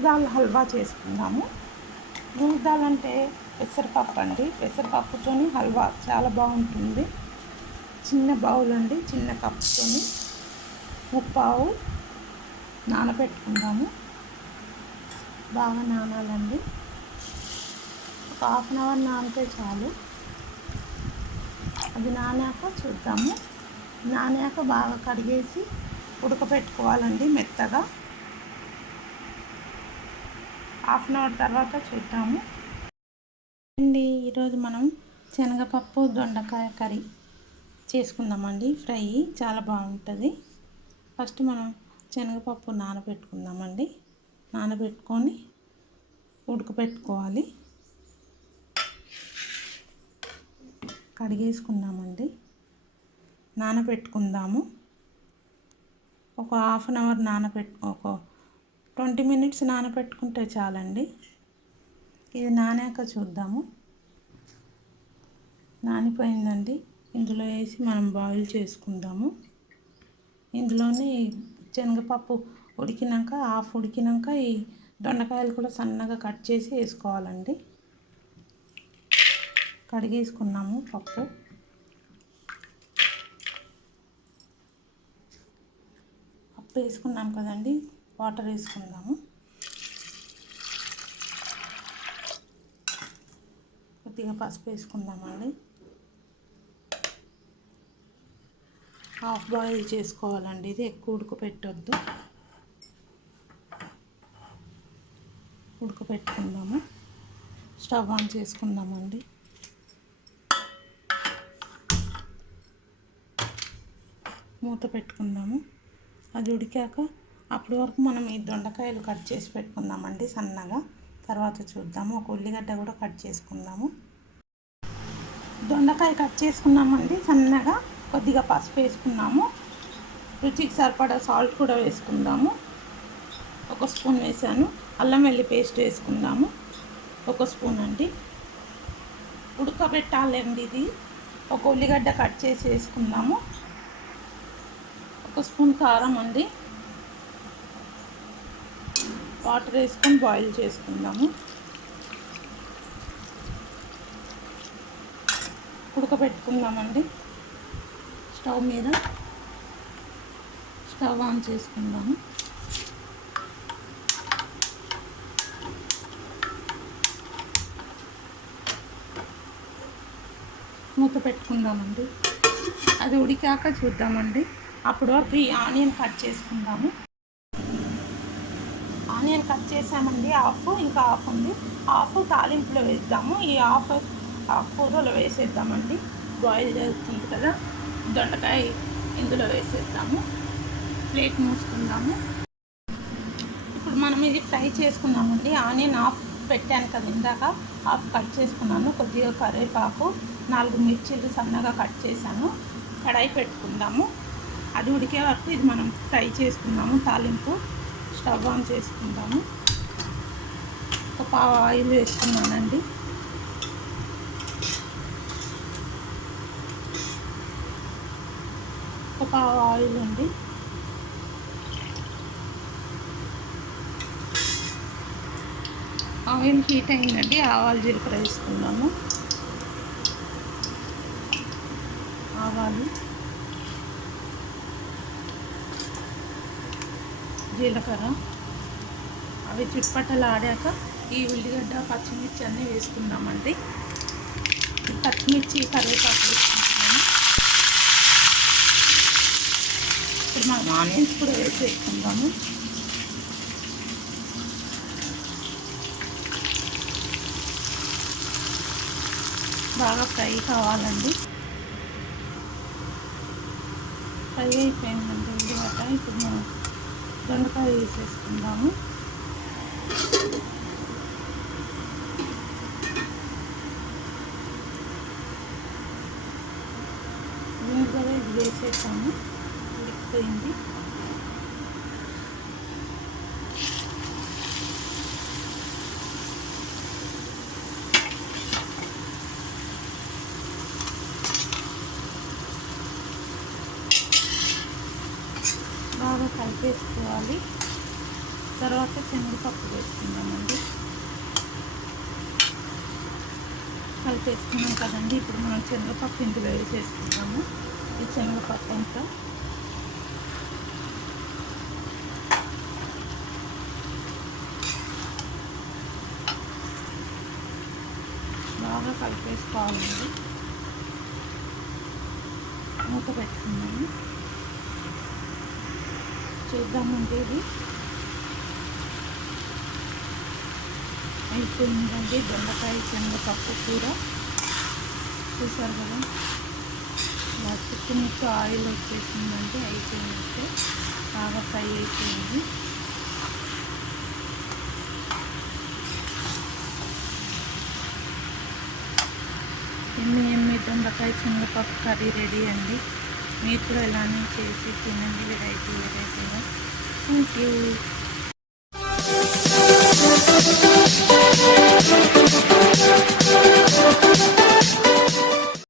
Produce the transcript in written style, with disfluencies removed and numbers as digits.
మూంగ్ దాల్ హల్వా చేసుకుందాము. మూంగ్ దాల్ అంటే పెసరపప్పు అండి. పెసరపప్పుతో హల్వా చాలా బాగుంటుంది. చిన్న బౌల్ అండి, చిన్న కప్తో ముప్పావు నానబెట్టుకుందాము. బాగా నానాలండి. ఒక హాఫ్ అన్ అవర్ నానితే చాలు. అది నానాక చూద్దాము. నానాక బాగా కడిగేసి ఉడకపెట్టుకోవాలండి మెత్తగా. హాఫ్ అన్ అవర్ తర్వాత చూద్దాము అండి. ఈరోజు మనం శనగపప్పు దొండకాయ కర్రీ చేసుకుందామండి. ఫ్రై చాలా బాగుంటుంది. ఫస్ట్ మనం శనగపప్పు నానబెట్టుకుందామండి. నానబెట్టుకొని ఉడకపెట్టుకోవాలి. కడిగేసుకుందామండి. నానబెట్టుకుందాము. ఒక హాఫ్ అన్ అవర్ ఒక 20 మినిట్స్ నానబెట్టుకుంటే చాలండి. ఇది నానాక చూద్దాము. నానిపోయిందండి. ఇందులో వేసి మనం బాయిల్ చేసుకుందాము. ఇందులోనే శనగపప్పు ఉడికినాక హాఫ్ ఉడికినాక ఈ దొండకాయలు కూడా సన్నగా కట్ చేసి వేసుకోవాలండి. కడిగేసుకున్నాము పప్పు. పప్పు వేసుకున్నాం కదండి. వాటర్ వేసుకుందాము. కొద్దిగా పసుపు వేసుకుందామండి. హాఫ్ బాయిల్ చేసుకోవాలండి. ఇది ఎక్కువ ఉడకపెట్టొద్దు. ఉడకపెట్టుకుందాము. స్టవ్ ఆన్ చేసుకుందామండి. మూత పెట్టుకుందాము. అది ఉడికాక అప్పటి వరకు మనం ఈ దొండకాయలు కట్ చేసి పెట్టుకుందామండి సన్నగా. తర్వాత చూద్దాము. ఒక ఉల్లిగడ్డ కూడా కట్ చేసుకుందాము. దొండకాయ కట్ చేసుకున్నామండి సన్నగా. కొద్దిగా పసుపు వేసుకున్నాము. రుచికి సరిపడా సాల్ట్ కూడా వేసుకుందాము. ఒక స్పూన్ వేసాను. అల్లం వెల్లి పేస్ట్ వేసుకుందాము. ఒక స్పూన్ అండి. ఉడకబెట్టాలండి ఇది. ఒక ఉల్లిగడ్డ కట్ చేసి వేసుకుందాము. ఒక స్పూన్ కారం అండి. వాటర్ వేసుకొని బాయిల్ చేసుకుందాము. ఉడకబెట్టుకుందామండి. స్టవ్ మీద స్టవ్ ఆన్ చేసుకుందాము. మూత పెట్టుకుందామండి. అది ఉడికాక చూద్దామండి. అప్పుడు వరకు ఈ ఆనియన్ కట్ చేసుకుందాము. ఆనియన్ కట్ చేసామండి. హాఫ్ ఇంకా హాఫ్ ఉంది. హాఫ్ తాలింపులో వేద్దాము. ఈ హాఫ్ కూరలో వేసేద్దామండి. బాయిల్ చేస్తుంది కదా దొండకాయ, ఇందులో వేసేద్దాము. ప్లేట్ మూసుకుందాము. ఇప్పుడు మనం ఇది ఫ్రై చేసుకున్నామండి. ఆనియన్ హాఫ్ పెట్టాను కదా ఇందాక, హాఫ్ కట్ చేసుకున్నాను. కొద్దిగా కరివేపాకు, 4 మిర్చీలు సన్నగా కట్ చేశాను. కడాయి పెట్టుకుందాము. అది ఉడికే వరకు ఇది మనం ఫ్రై చేసుకుందాము. తాలింపు స్టవ్ ఆన్ చేసుకుందాము. ఒక పావు ఆయిల్ వేసుకున్నానండి. ఒక పావు ఆయిల్ అండి. ఆయిల్ హీట్ అయిందండి. ఆవాలు జీలకర్ర వేసుకుందాము. ఆవాలు, జీలకర్ర అవి చిట్పట్టలు ఆడాక ఈ ఉల్లిగడ్డ, పచ్చిమిర్చి అన్నీ వేసుకుందామండి. పచ్చిమిర్చి, కరివేపాకు వేసుకుంటున్నాము. ఇప్పుడు మనం ఆనియన్స్ కూడా వేసుకుందాము. బాగా ఫ్రై కావాలండి. ఫ్రై అయిపోయిందండి ఉల్లిగడ్డ. ఇప్పుడు మనం దొండకాయ వేసేసుకుందాము. ముందుగా ఇది వేసేసాము. ఉడికిపోయింది. బాగా కలిపేసుకోవాలి. తర్వాత శనగపప్పు వేసుకుందామండి. కలిపేసుకున్నాం కదండి. ఇప్పుడు మనం శనగపప్పు ఇందులో వేసేసుకుంటాము. ఈ శనగపప్పు అంతా బాగా కలిపేసుకోవాలండి. మూత పెట్టుకున్నాము. చూద్దామండి. ఇది అయిపోయిందండి. దొండకాయ శనగపప్పు కూర చూసారు కదా, ఇలా చుట్టుముట్టు ఆయిల్ వచ్చేసిందంటే అయిపోయినట్టే. బాగా ఫ్రై అయిపోయింది. ఎమ్మి దొండకాయ శనగపప్పు కర్రీ రెడీ అండి. మీరు కూడా ఇలానే చేసి తినండి, వెరైటీగా. Thank you.